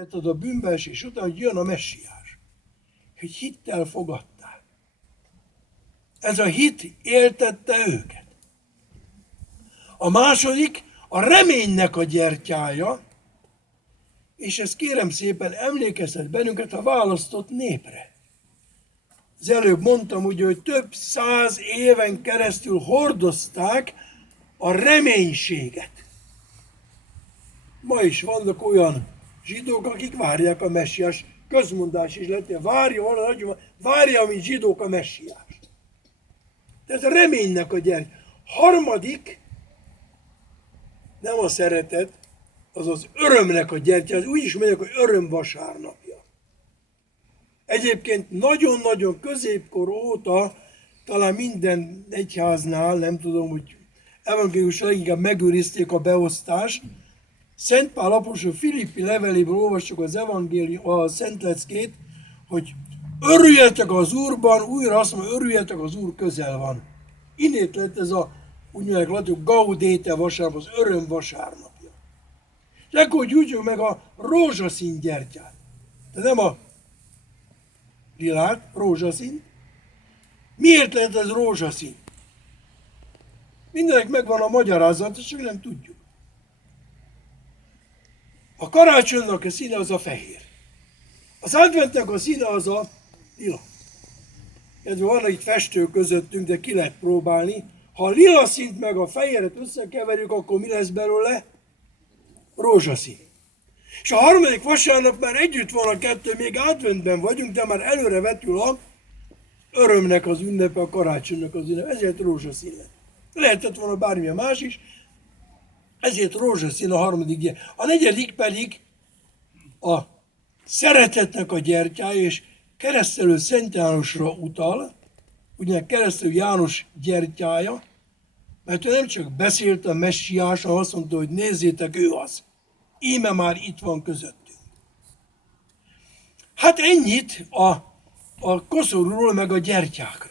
lett az a bűnbeesés után, hogy jön a messiás. Hogy hittel fogadták. Ez a hit éltette őket. A második a reménynek a gyertyája, és ez kérem szépen emlékeztet bennünket a választott népre. Az előbb mondtam ugye, hogy több 100 éven keresztül hordozták a reménységet. Ma is vannak olyan zsidók, akik várják a messiás. Közmondás is lett, várja, mint zsidók a messiást. Ez a reménynek a gyertya. Harmadik, nem a szeretet, az az örömnek a gyertya. Úgy is mondják, hogy öröm vasárnapja. Egyébként nagyon-nagyon középkor óta, talán minden egyháznál, nem tudom, hogy evangélikus leginkább megőrizték a beosztást. Szent Pál apostol Filippi leveléből olvassuk az evangélium, a Szentleckét, hogy örüljetek az Úrban, újra azt mondja, örüljetek, az Úr közel van. Innét lett ez a úgynevezett latin gaudéte vasárnap, az öröm vasárnapja. És akkor gyújtjuk meg a rózsaszín gyertyát. De nem a lilát, rózsaszín. Miért lett ez rózsaszín? Mindenek megvan a magyarázat, csak nem tudjuk. A karácsonynak a színe az a fehér. Az adventnek a színe az a lila. Ez van itt festő közöttünk, de ki lehet próbálni. Ha a lila színt meg a fehéret összekeverjük, akkor mi lesz belőle? Rózsaszín. És a harmadik vasárnap már együtt van a kettő, még adventben vagyunk, de már előre vetül a örömnek az ünnepe, a karácsonynak az ünnepe. Ezért rózsaszín lett. Lehetett volna bármilyen más is, ezért rózsaszín a harmadik. A negyedik pedig a szeretetnek a gyertyája, és keresztelő Szent Jánosra utal, ugye keresztelő János gyertyája, mert ő nem csak beszélt a messiásra, azt mondta, hogy nézzétek, ő az. Íme már itt van közöttünk. Hát ennyit a koszorúról meg a gyertyákról.